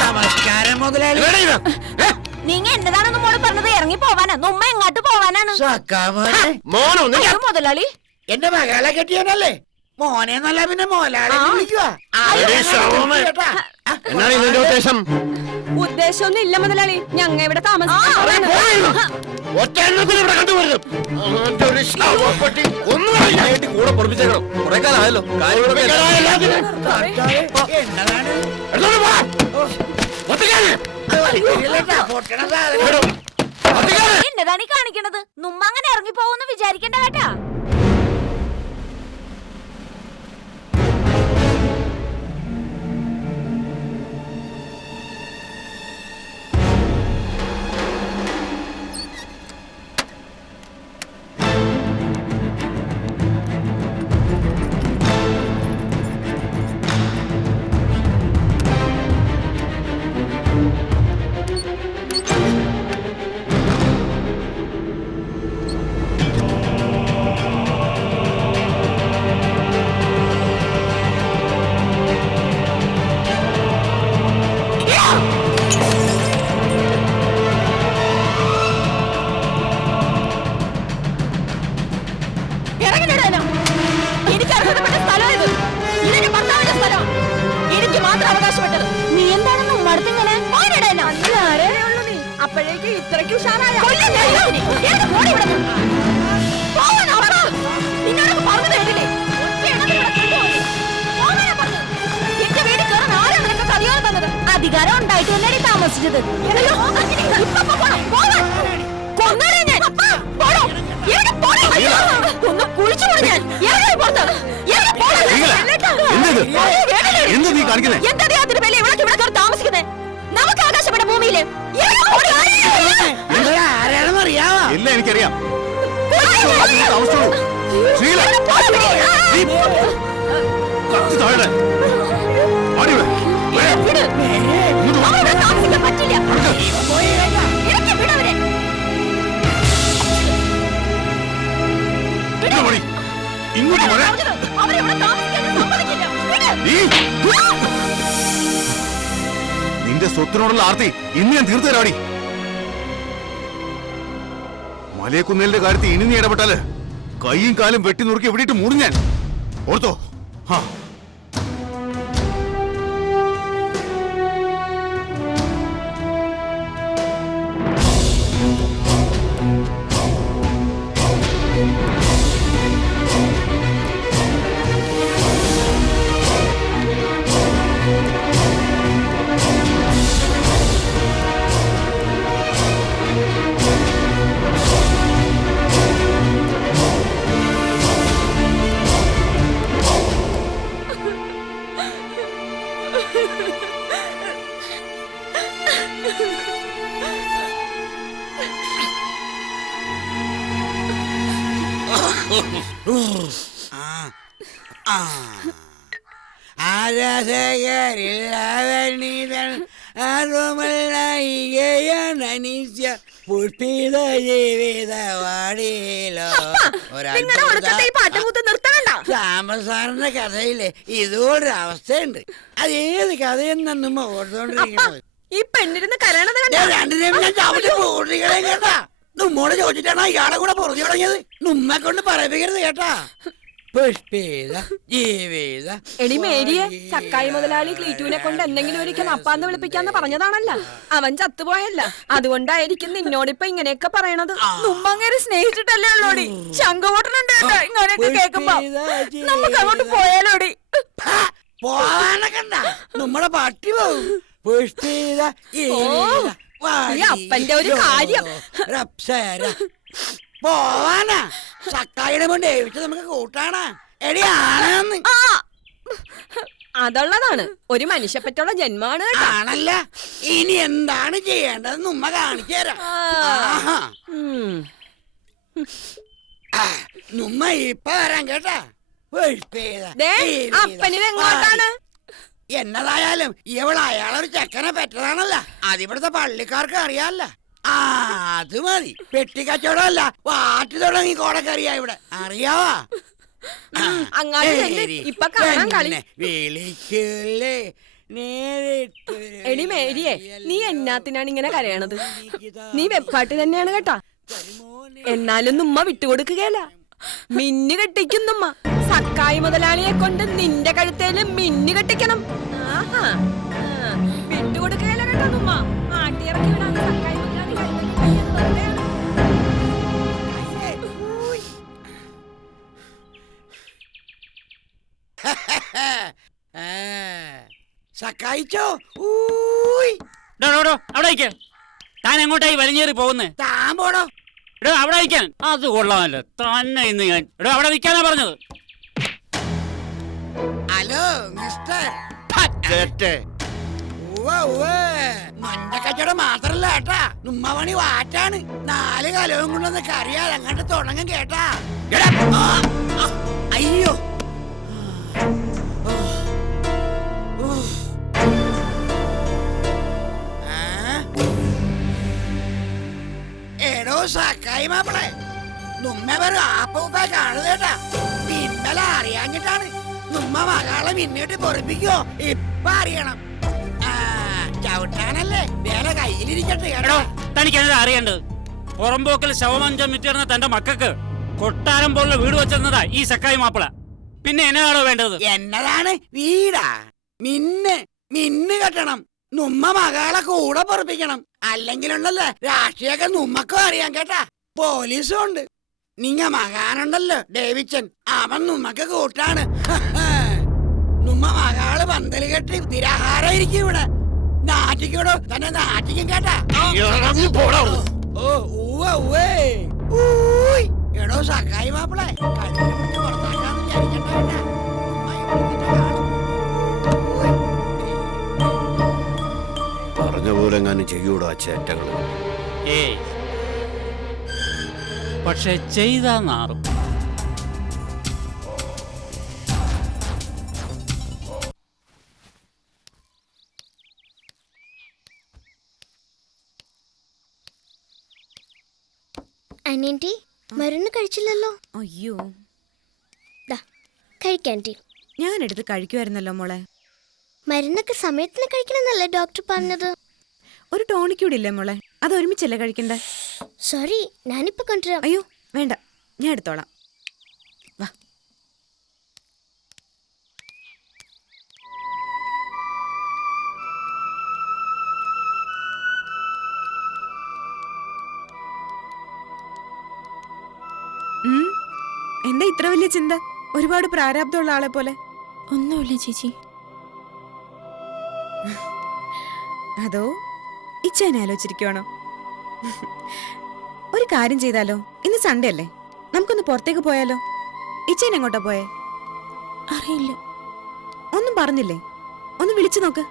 നമസ്കാരം മുതലാളി. നീങ്ങ എന്നതാണെന്ന് മോള് പറഞ്ഞത്? ഇറങ്ങി പോവാനാ? നമ്മ എങ്ങോട്ട് പോവാനാണ് മുതലാളി? എന്റെ മകളെ കെട്ടിയാണല്ലേ മോനെ എന്നല്ല പിന്നെ മോലാളി വിളിക്കുക. ഉദ്ദേശമൊന്നും ഇല്ല മുതലാളി, ഞങ്ങ ഇവിടെ താമസിക്കാൻ കൂടെ പൊറപ്പിച്ചേക്കണം. കുറെ കാലമായല്ലോ. എന്നതാണ് ഈ കാണിക്കണത്? നമ്മ അങ്ങനെ ഇറങ്ങി പോവെന്ന് വിചാരിക്കണ്ട കേട്ടാ. അപ്പോഴേക്ക് ഇത്രയ്ക്ക് ഉഷാറായ അധികാരം ഉണ്ടായിട്ട് തന്നെയാണ് താമസിച്ചത്. താമസിക്കുന്നത് നമുക്ക് ആകാശപ്പെട്ട ഭൂമിയില് ആരാണെന്ന് അറിയാമോ? ഇല്ല, എനിക്കറിയാം. നിന്റെ സ്വത്തിനോടുള്ള ആർത്തി ഇന്ന് ഞാൻ തീർത്തു തരാടി. മലയക്കുന്നേലിന്റെ കാര്യത്തിൽ ഇനി നീ ഇടപെട്ടാല് കൈയും കാലും വെട്ടി നുറുക്കി എവിടെയിട്ട് മൂടും ഞാൻ. ഓർത്തോ? സാറിന്റെ കഥയിലെ ഇതുപോലൊരു അവസ്ഥയുണ്ട്. അത് ഏത് കഥയെന്നു ഓർത്തോണ്ടിരിക്കുന്നത്? ഈ പെണ്ണിരുന്ന് കരയണത് രണ്ടിനെയും ഞാൻ ചവിട്ടി പൂർത്തികളെ കേട്ടാ. നമ്മോട് ചോദിച്ചിട്ടാണ് ഇയാളെ കൂടെ പുറത്തു തുടങ്ങിയത്. നമ്മെ കൊണ്ട് പറയിപ്പിക്കരുത് കേട്ടാ. എടി മേരിയെ, ചക്കായി മുതലാളി ക്ലീറ്റുവിനെ കൊണ്ട് എന്തെങ്കിലും ഒരിക്കൽ അപ്പാന്ന് വിളിപ്പിക്കാന്ന് പറഞ്ഞതാണല്ല. അവൻ ചത്തുപോയല്ല, അതുകൊണ്ടായിരിക്കും നിന്നോടിപ്പൊ ഇങ്ങനെയൊക്കെ പറയണത്. നമ്മങ്ങനെ സ്നേഹിച്ചിട്ടല്ലേ ഉള്ളോടി. ശങ്കോട്ടനുണ്ട് കേട്ടോ ഇങ്ങനെയൊക്കെ കേൾക്കുമ്പോ. നമുക്ക് അങ്ങോട്ട് പോയാലോടി. പോവാനൊക്കെ നമ്മുടെ പട്ടി പോകും. അപ്പന്റെ ഒരു കാര്യം പോവാനാ. ചക്കായിടെ കൊണ്ട് ഏൽപ്പിച്ച് നമുക്ക് കൂട്ടാണ്. എടിയാണെന്ന് അതുള്ളതാണ്. ഒരു മനുഷ്യപ്പറ്റുള്ള ജന്മാണ് ആണല്ല. ഇനി എന്താണ് ചെയ്യേണ്ടതെന്ന് ഉമ്മ കാണിച്ചു തരാം. നുമ്മ ഇപ്പൊ വരാൻ കേട്ടാ. അപ്പനെങ്ങോട്ടാണ്? എന്നതായാലും ഇവൾ അയാളൊരു ചെക്കനെ പെറ്റതാണല്ല. അതിവിടുത്തെ പള്ളിക്കാർക്ക് അറിയാല്ല. ആ അത് മതി. പെട്ടിക്കച്ചവടമല്ല, വാറ്റ് തുടങ്ങി കോടക്കറിയാ ഇവിടെ, അറിയാവാ? അങ്ങാടി ചെല്ല്. ഇപ്പൊ കാണാൻ കളി. വിളിക്കല്ലേ നേരിട്ട്. എടി മേരിയെ, നീ എന്നാത്തിനാണ് ഇങ്ങനെ കരയണത്? നീ വെപ്പാട്ടി തന്നെയാണ് കേട്ടാ. എന്നാലും ഉമ്മ വിട്ടുകൊടുക്കുകയല്ല. മിന്നു കെട്ടിക്കുന്നുമ്മ. സക്കായി മുതലാളിയെ കൊണ്ട് നിന്റെ കഴുത്തേല് മിന്നു കെട്ടിക്കണം. ആഹാ, വിട്ടുകൊടുക്കുകയല്ല കേട്ടോ ഉമ്മ. ആട്ടിയിറക്കി വിടാന്ന് സക്കായി മുതലാളി കഴുത്തേല്. സക്കായിച്ചോ? ഊയ്. അവിടെ ഇരിക്കാൻ. താൻ എങ്ങോട്ടായി വലിഞ്ഞേറി പോകുന്നേ? താൻ പോടോ. എടോ അവിടെ ഇരിക്കാൻ. അത് കൊള്ളാമല്ലോ തന്നെ. ഇന്ന് ഞാൻ അവിടെ നിൽക്കാനാ പറഞ്ഞത്. Hello mister. മഞ്ഞക്കച്ചവടം മാത്രല്ല കേട്ടാ, ഉമ്മമണി വാറ്റാണ്. 4 കലവും കൊണ്ടൊന്ന് കറിയാതെ അങ്ങോട്ട് തുടങ്ങും കേട്ടാ. അയ്യോ, എടോ സക്കായി മാപ്പിളെ, നുമ്മ വെറും ആപ്പൂപ്പ കാണുതേട്ടാ. പിന്നല അറിയാഞ്ഞിട്ടാണ്. നുമ്മ മകളെ മിന്നിട്ട് പൊറിപ്പിക്കോ ഇപ്പൊ അറിയണം. ചവിട്ടാനല്ലേ വേറെ കയ്യിലിരിക്കട്ടെ കേട്ടോ. തനിക്കെന്താ അറിയേണ്ടത്? പുറമ്പോക്കിൽ ശവമഞ്ചം വിറ്റിരുന്ന തന്റെ മക്കൾക്ക് കൊട്ടാരം പോലുള്ള വീട് വെച്ചെന്നതാ ഈ സക്കായി മാപ്പിള. പിന്നെ എന്നതാണോ വേണ്ടത്? എന്നതാണ് വീടാ? മിന്ന് കെട്ടണം. നുമ്മ മകളെ കൂടെ പൊറപ്പിക്കണം. അല്ലെങ്കിലുണ്ടല്ലോ രാഷ്ട്രീയൊക്കെ നുമ്മക്കും അറിയാം കേട്ടാ. പോലീസും ഉണ്ട്. നിങ്ങ മകാനുണ്ടല്ലോ ഡേവിച്ചൻ, അവൻ നുമ്മക്ക് കൂട്ടാണ്. നുമ്മ മകള് പന്തല് കെട്ടി നിരാഹാരം ഇരിക്കും ഇവിടെ. നാട്ടിക്കോടോ തന്നെ നാട്ടിക്കും കേട്ടാ. എടോ സക്കായി മാപ്പിളെ, പുറത്താക്കാന്ന് വിചാരിക്കണ്ട. പറഞ്ഞ പോലെ എങ്ങാനും ചെയ്യൂടാ ചേറ്റകള്. ഏയ്, പക്ഷെ ചെയ്താ നാറും. അനിയന്റി, മരുന്ന് കഴിച്ചില്ലല്ലോ. അയ്യോ, കഴിക്കാൻറ്റി. ഞാനെടുത്ത് കഴിക്കുമായിരുന്നല്ലോ മോളെ. മരുന്നൊക്കെ സമയത്തിന് കഴിക്കണമെന്നല്ലേ ഡോക്ടർ പറഞ്ഞത്? ഒരു ടോണിക് കൂടി ഇല്ലേ മോളെ? അത് ഒരുമിച്ചല്ലേ കഴിക്കണ്ടേ? സോറി, ഞാനിപ്പോ കൊണ്ടുവരാം. അയ്യോ വേണ്ട, ഞാൻ എടുത്തോളാം. വാ. എന്താ ഇത്ര വലിയ ചിന്ത? ഒരുപാട് പ്രാരാബ്ദമുള്ള ആളെ പോലെ. ഒന്നുമില്ല ചേച്ചി. അതോ ഇച്ഛനെ ആലോചിച്ചിരിക്കുവാണോ? ഒരു കാര്യം ചെയ്താലോ? ഇന്ന് സൺഡേ അല്ലേ, നമുക്കൊന്ന് പുറത്തേക്ക് പോയാലോ? ഇച്ഛൻ എങ്ങോട്ടാ പോയേ? അറിയില്ല. ഒന്നും പറഞ്ഞില്ലേ? ഒന്ന് വിളിച്ചു നോക്ക്.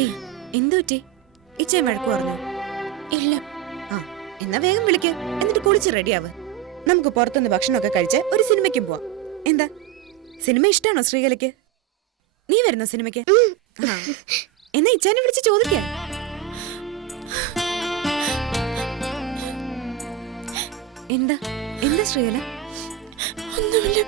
ഏയ്, എന്തു പറ്റി? ഇച്ഛൻ വഴക്ക് പറഞ്ഞു? ഇല്ല. ആ, എന്നാ വേഗം വിളിക്ക്. എന്നിട്ട് കുളിച്ച് റെഡിയാവ്. നമുക്ക് പുറത്തുനിന്ന് ഭക്ഷണമൊക്കെ കഴിച്ച് ഒരു സിനിമയ്ക്കും പോവാം. എന്താ, സിനിമ ഇഷ്ടാണോ ശ്രീകലയ്ക്ക്? നീ വരുന്നോ സിനിമയ്ക്ക്? എന്നാ ഇച്ചാനെ വിളിച്ച് ചോദിക്ക. എന്താ എന്താ ശ്രീകല? ഒന്നുമില്ല.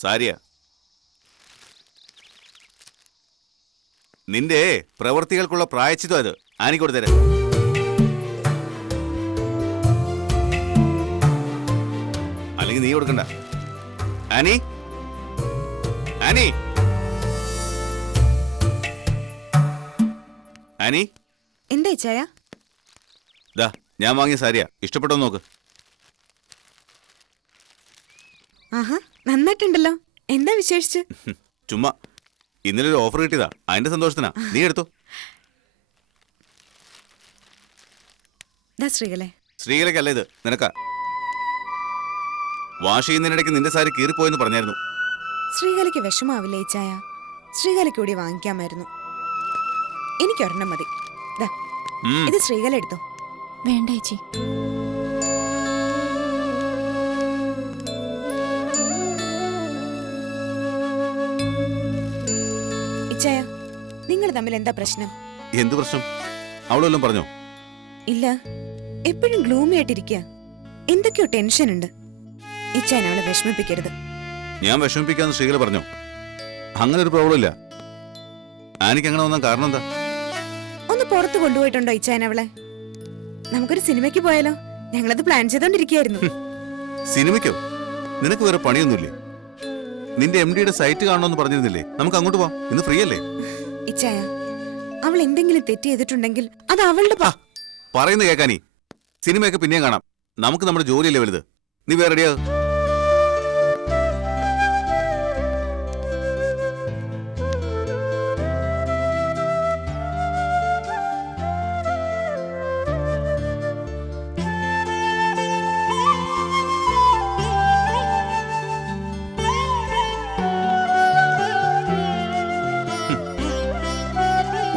സാരിയ, നിന്റെ പ്രവൃത്തികൾക്കുള്ള പ്രായച്ചിത്തം അത്. ആനി കൊടുത്തരാ. അല്ലെങ്കിൽ നീ കൊടുക്കണ്ട. Annie, Annie, Annie. എന്താ ഇച്ചായ? ദാ, ഞാൻ വാങ്ങിയ സാരിയാ. ഇഷ്ടപ്പെട്ടോ നോക്ക്. ആഹാ, നന്നായിട്ടുണ്ടല്ലോ. എന്താ വിശേഷിച്ച്? ചുമ്മാ ഇന്നലെ ഒരു ഓഫർ കിട്ടിയതാ, അതിന്റെ സന്തോഷത്തിനാ. നീ എടുത്തോ. ദാ ശ്രീകലെ. ശ്രീകലയ്ക്കല്ല ഇത്, നിനക്കാ. വാഷ് ചെയ്യുന്നതിനിടയ്ക്ക് നിന്റെ സാരി കീറിപ്പോയെന്ന് പറഞ്ഞായിരുന്നു. ശ്രീകലയ്ക്ക് വിഷമാവില്ലേ ഇച്ചായ? ശ്രീകലയ്ക്ക് കൂടി വാങ്ങിക്കാമായിരുന്നു. എനിക്കൊരെണ്ണം മതി. ദാ ഇത് ശ്രീകല എടുത്തോ. വേണ്ട ചേച്ചി. ഇച്ചായ, നിങ്ങൾ തമ്മിൽ എന്താ പ്രശ്നം? എന്ത് പ്രശ്നം? അവളെല്ലാം പറഞ്ഞോ? ഇല്ല, എപ്പോഴും ഗ്ലൂമി ആയിട്ടിരിക്കുക. എന്തൊക്കെയോ ടെൻഷൻ ഉണ്ട്. ഇച്ചായൻ അവളെ വിഷമിപ്പിക്കരുത്. ഞാൻ വിഷമിപ്പിക്കാന്ന് ശ്രീകല പറഞ്ഞോ? അങ്ങനെ ഒരു പ്രോബ്ലം ഇല്ല. ആനിക്ക് അങ്ങനെ വന്നാൻ കാരണം എന്താ? ഒന്ന് പുറത്ത് കൊണ്ടുപോയിട്ടുണ്ടോ ഇച്ചായൻ അവളെ? നമുക്കൊരു സിനിമയ്ക്ക് പോയാലോ? ഞങ്ങളത് പ്ലാൻ ചെയ്തോണ്ടിരിക്കുകയായിരുന്നു. സിനിമയ്ക്കോ? നിനക്ക് വേറെ പണിയൊന്നുമില്ലേ? നിന്റെ MD-യുടെ സൈറ്റ് കാണണമെന്ന് പറഞ്ഞിരുന്നില്ലേ? നമുക്ക് അങ്ങോട്ട് പോവാം, ഇന്ന് ഫ്രീ അല്ലേ? ഇച്ചായ, അവൾ എന്തെങ്കിലും തെറ്റ് ചെയ്തിട്ടുണ്ടെങ്കിൽ അത് അവളുടെ പറയുന്ന കേക്കാനീ. സിനിമയൊക്കെ പിന്നെയും കാണാം. നമുക്ക് നമ്മുടെ ജോലിയല്ലേ വലുത്. നീ വേറെ റെഡിയാ?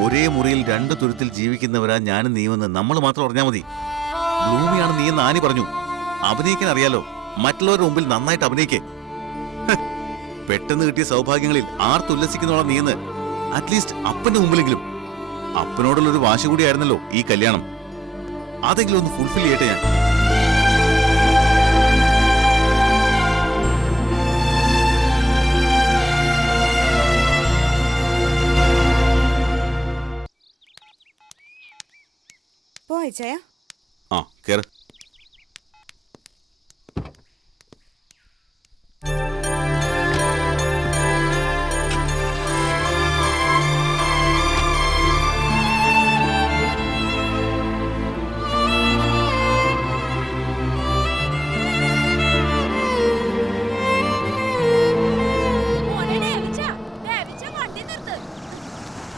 ഒരേ മുറിയിൽ രണ്ട് തുരുത്തിൽ ജീവിക്കുന്നവരാ ഞാനും നീവെന്ന് നമ്മൾ മാത്രം അറിഞ്ഞാൽ മതി. ഗ്ലൂമിയാണ് നീയെന്ന് ആനി പറഞ്ഞു. അഭിനയിക്കാൻ അറിയാലോ, മറ്റുള്ളവരുടെ മുമ്പിൽ നന്നായിട്ട് അഭിനയിക്കേ. പെട്ടെന്ന് കിട്ടിയ സൗഭാഗ്യങ്ങളിൽ ആർത്തുല്ലസിക്കുന്നോളം നീയെന്ന് അറ്റ്ലീസ്റ്റ് അപ്പന്റെ മുമ്പിലെങ്കിലും. അപ്പനോടുള്ളൊരു വാശി കൂടിയായിരുന്നല്ലോ ഈ കല്യാണം. അതെങ്കിലും ഒന്ന് ഫുൾഫിൽ ചെയ്യട്ടെ ഞാൻ. ഇച്ചായ, ആ കേറ്.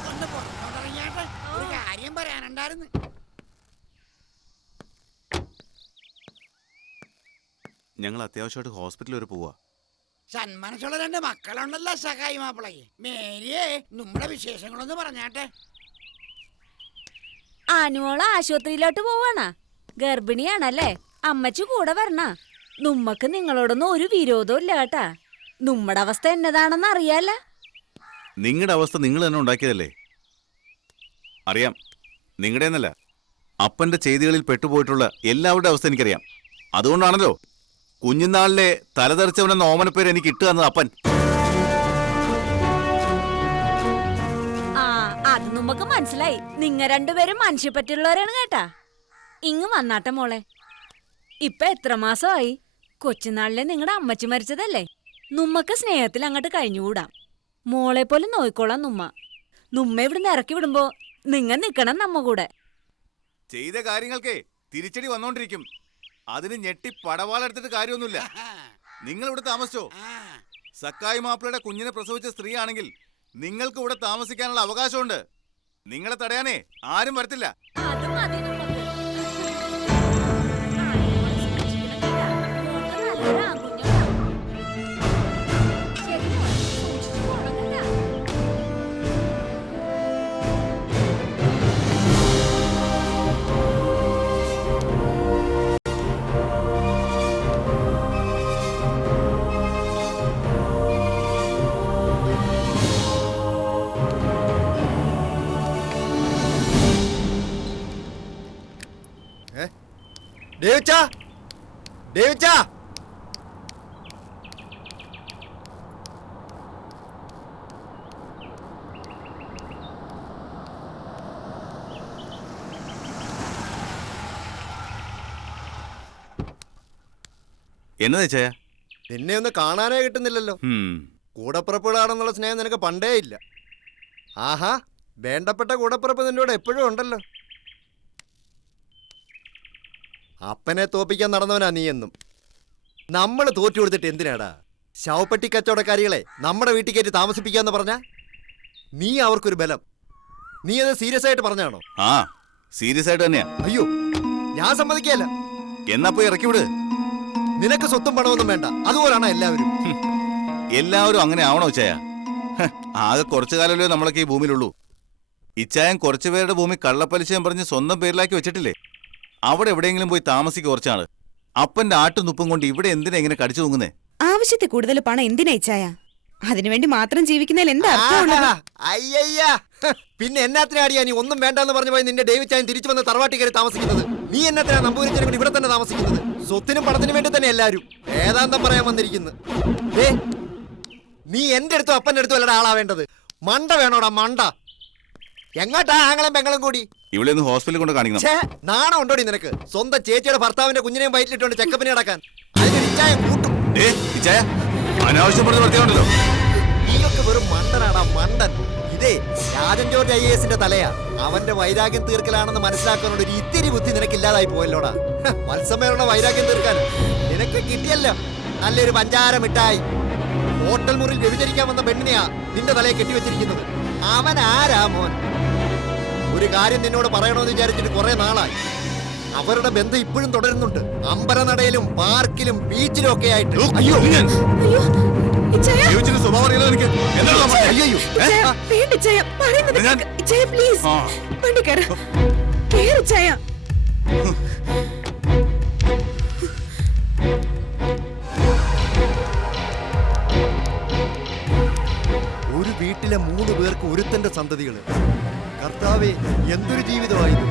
ഒന്ന് പുറത്തോട്ടിറങ്ങിയാട്ടെ, ഒരു കാര്യം പറയാനുണ്ടായിരുന്നു. ഞങ്ങൾ അത്യാവശ്യമായിട്ട് ഹോസ്പിറ്റലിൽ വരെ പോവാ. സന്മനസ്സുള്ള രണ്ട് മക്കളുണ്ടല്ലോ സഖായി മാപ്പിളയെ. മേരിയെ നമ്മുടെ വിശേഷങ്ങളൊന്ന് പറഞ്ഞാട്ടെ. അനുമോള് ആശുപത്രിയിലോട്ട് പോവാണ. ഗർഭിണിയാണല്ലേ? അമ്മച്ചു കൂടെ വരണ. നമ്മക്ക് നിങ്ങളോടൊന്നും ഒരു വിരോധവും ഇല്ല കേട്ടാ. നമ്മുടെ അവസ്ഥ എന്നതാണെന്ന് അറിയാല. നിങ്ങളുടെ അവസ്ഥ നിങ്ങൾ തന്നെ ഉണ്ടാക്കിയതല്ലേ? അറിയാം. നിങ്ങളുടെ എന്നല്ല, അപ്പന്റെ ചെയ്തികളിൽ പെട്ടുപോയിട്ടുള്ള എല്ലാവരുടെ അവസ്ഥ എനിക്കറിയാം. അതുകൊണ്ടാണല്ലോ കുഞ്ഞുനാളിലെ തലതെറിച്ചവനെന്ന ഓമനപ്പേര് എനിക്ക് ഇട്ടു തന്നത് അപ്പൻ. ആ, അത് നമുക്ക് മനസ്സിലായി. നിങ്ങ രണ്ടുപേരും മനുഷ്യപ്പറ്റുള്ളവരാണ് കേട്ടാ. ഇങ്ങ് വന്നാട്ടെ മോളെ. ഇപ്പൊ എത്ര മാസമായി? കൊച്ചുനാളിലെ നിങ്ങളുടെ അമ്മച്ചി മരിച്ചതല്ലേ? നമ്മക്ക് സ്നേഹത്തിൽ അങ്ങോട്ട് കഴിഞ്ഞുകൂടാം. മോളെ പോലെ നോയിക്കോളാം നമ്മ ഇവിടുന്ന് ഇറക്കി വിടുമ്പോ നിങ്ങ നിക്കണം നമ്മ കൂടെ. ചെയ്ത കാര്യങ്ങൾക്കേ തിരിച്ചടി വന്നോണ്ടിരിക്കും. അതിന് ഞെട്ടി പടവാളെടുത്തിട്ട് കാര്യമൊന്നുമില്ല. നിങ്ങൾ ഇവിടെ താമസിച്ചോ? സക്കായി മാപ്പിളയുടെ കുഞ്ഞിനെ പ്രസവിച്ച സ്ത്രീ ആണെങ്കിൽ നിങ്ങൾക്ക് ഇവിടെ താമസിക്കാനുള്ള അവകാശമുണ്ട്. നിങ്ങളെ തടയാനേ ആരും വരത്തില്ല. അത് മതി നമ്മക്ക്. ഡേവിച്ചാ, ഡേവിച്ചാ, എന്നതാ ചായ? നിന്നെ ഒന്ന് കാണാനേ കിട്ടുന്നില്ലല്ലോ. കൂടപ്പിറപ്പുകളാണെന്നുള്ള സ്നേഹം നിനക്ക് പണ്ടേ ഇല്ല. ആഹാ, വേണ്ടപ്പെട്ട കൂടപ്പിറപ്പ് നിന്നോട് എപ്പോഴും ഉണ്ടല്ലോ. അപ്പനെ തോപ്പിക്കാൻ നടന്നവനാ നീ എന്നും. നമ്മൾ തോറ്റു കൊടുത്തിട്ട് എന്തിനാടാ ശവപ്പെട്ടി കച്ചവടക്കാരികളെ നമ്മുടെ വീട്ടിൽ കയറ്റി താമസിപ്പിക്കാന്ന് പറഞ്ഞ? നീ അവർക്കൊരു ബലം. നീ അത് സീരിയസ് ആയിട്ട് പറഞ്ഞാണോ? ആ, സീരിയസ് ആയിട്ട് തന്നെയാ. അയ്യോ, ഞാൻ സമ്മതിക്കല്ല. എന്നാ പോയി ഇറക്കി വിട്. നിനക്ക് സ്വത്തും പണമൊന്നും വേണ്ട, അതുപോലാണ് എല്ലാവരും. എല്ലാവരും അങ്ങനെ ആവണോ ഇച്ചായ? ആകെ കുറച്ചു കാലമല്ലേ നമ്മളൊക്കെ ഈ ഭൂമിയിലുള്ളൂ. ഇച്ചായൻ കുറച്ചു പേരുടെ ഭൂമി കള്ളപ്പലിശയും പറഞ്ഞ് സ്വന്തം പേരിലാക്കി വെച്ചിട്ടില്ലേ? അവിടെ എവിടെയെങ്കിലും പോയി താമസിക്കുക കുറച്ചാണ്. അപ്പന്റെ ആട്ടുനുപ്പും കൊണ്ട് ഇവിടെ എന്തിനാ ഇങ്ങനെ കടിച്ചു തൂങ്ങുന്നേ? ആവശ്യത്തിൽ കൂടുതൽ പണം എന്തിനാ ഇച്ചായ? അതിനുവേണ്ടി മാത്രം ജീവിക്കുന്നതിൽ എന്താ അർത്ഥമുള്ളത്? അയ്യയ്യ, പിന്നെ എന്നാത്തിനാടിയാ നീ ഒന്നും വേണ്ടെന്ന് പറഞ്ഞു പോയി നിന്റെ ഡേവിഡ് ചായൻ തിരിച്ചു വന്ന് തറവാട്ടി കയറി താമസിക്കുന്നത്? നീ എന്നാത്തിനാ നമ്പൂരിച്ചനെ കൊണ്ട് ഇവിടെ തന്നെ താമസിക്കുന്നത്? സ്വത്തിനും പണത്തിനും വേണ്ടി തന്നെ എല്ലാരും വേദാന്തം പറയാൻ വന്നിരിക്കുന്നു. നീ എന്റെ അടുത്തും അപ്പന്റെ അടുത്തും അല്ലടാ ആളാവേണ്ടത്. മണ്ട വേണോടാ മണ്ട. എങ്ങോട്ടാ ആങ്ങളും പെങ്ങളും കൂടി? ഇവിടെ ഒന്ന് ഹോസ്പിറ്റലിൽ കൊണ്ട് കാണിക്കണം. നാണം ഉണ്ടോടി നിനക്ക്? സ്വന്തം ചേച്ചിയുടെ ഭർത്താവിന്റെ കുഞ്ഞിനെയും വയറ്റിലിട്ടുണ്ട് ചെക്കപ്പിന് നടക്കാൻ. അതിന് ഇച്ചായം കൂട്ടും. ഇച്ചായ അനാവശ്യം പറഞ്ഞ് പ്രത്യേകമുണ്ടല്ലോ. നീയൊക്കെ വെറും മണ്ടനാടാ മണ്ടൻ. ഇതേ രാജൻ ജോർജ് IAS തലയാ. അവന്റെ വൈരാഗ്യം തീർക്കലാണെന്ന് മനസ്സിലാക്കാനുള്ള ഒരു ഇത്തിരി ബുദ്ധി നിനക്കില്ലാതായി പോയല്ലോടാ. വത്സമേലുള്ള വൈരാഗ്യം തീർക്കാൻ നിനക്ക് കിട്ടിയല്ലോ നല്ലൊരു പഞ്ചാര മിഠായി. ഹോട്ടൽ മുറിയിൽ വ്യഭിചരിക്കാൻ വന്ന പെണ്ണിനെയാ നിന്റെ തലയെ കെട്ടിവെച്ചിരിക്കുന്നത്. അവൻ ആരാ മോൻ? ഒരു കാര്യം നിന്നോട് പറയണമെന്ന് വിചാരിച്ചിട്ട് കുറെ നാളായി. അവരുടെ ബന്ധം ഇപ്പോഴും തുടരുന്നുണ്ട്. അമ്പലനടയിലും പാർക്കിലും ബീച്ചിലും ഒക്കെ ആയിട്ട്. അയ്യോ സ്വഭാവം അറിയാലോ എനിക്ക്. അയ്യോ വേണ്ട ഇച്ചായ, പറയുന്നത് കേൾക്ക്. ഇച്ചായ പ്ലീസ് വണ്ടി കയറ്. കേറ് ഇച്ചായ. ഒരു വീട്ടിലെ 3 പേർക്ക് ഒരുത്തന്റെ സന്തതികള്. കർത്താവേ, എന്തൊരു ജീവിതമായത്.